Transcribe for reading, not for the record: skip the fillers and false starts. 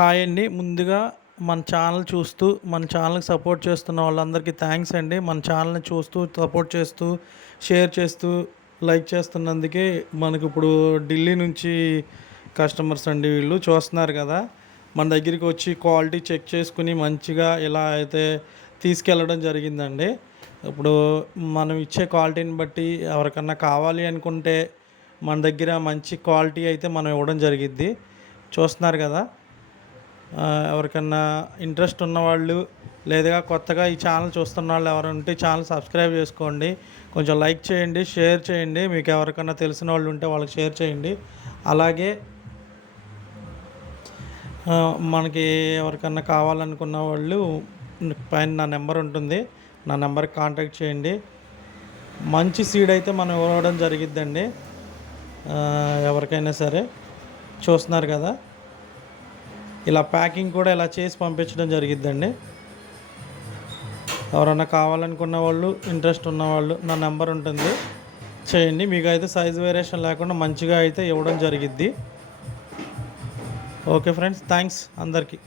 Hi అండి. ముందుగా మన ఛానల్‌కి సపోర్ట్ చేస్తున్న వాళ్ళందరికీ థ్యాంక్స్ అండి. మన ఛానల్‌ని చూస్తూ, సపోర్ట్ చేస్తూ, షేర్ చేస్తూ, లైక్ చేస్తున్నందుకే మనకిప్పుడు ఢిల్లీ నుంచి కస్టమర్స్ అండి వీళ్ళు. చూస్తున్నారు కదా! మన దగ్గరికి వచ్చి క్వాలిటీ చెక్ చేసుకొని మంచిగా ఇలా అయితే తీసుకెళ్ళడం జరిగిందండి. ఇప్పుడు మనం ఇచ్చే క్వాలిటీని బట్టి ఎవరికన్నా కావాలి అనుకుంటే మన దగ్గర మంచి క్వాలిటీ అయితే మనం ఇవ్వడం జరిగిద్ది. చూస్తున్నారు కదా! ఎవరికన్నా ఇంట్రెస్ట్ ఉన్నవాళ్ళు లేదా కొత్తగా ఈ ఛానల్ చూస్తున్న వాళ్ళు ఎవరైనా ఉంటే ఛానల్ సబ్స్క్రైబ్ చేసుకోండి. కొంచెం లైక్ చేయండి, షేర్ చేయండి. మీకు ఎవరికన్నా తెలిసిన వాళ్ళు ఉంటే వాళ్ళకి షేర్ చేయండి. అలాగే మనకి ఎవరికన్నా కావాలనుకున్న వాళ్ళు పైన నా నెంబర్ ఉంటుంది. నా నెంబర్కి కాంటాక్ట్ చేయండి. మంచి సీడ్ అయితే మనం ఇవ్వడం జరిగిద్దండి ఎవరికైనా సరే. చూస్తున్నారు కదా! ఇలా ప్యాకింగ్ కూడా ఇలా చేసి పంపించడం జరిగిద్దండి. ఎవరన్నా కావాలనుకున్న వాళ్ళు, ఇంట్రెస్ట్ ఉన్నవాళ్ళు నా నెంబర్ ఉంటుంది, చేయండి. మీకు అయితే సైజ్ వేరియేషన్ లేకుండా మంచిగా అయితే ఇవ్వడం జరిగిద్ది. ఓకే ఫ్రెండ్స్, థ్యాంక్స్ అందరికీ.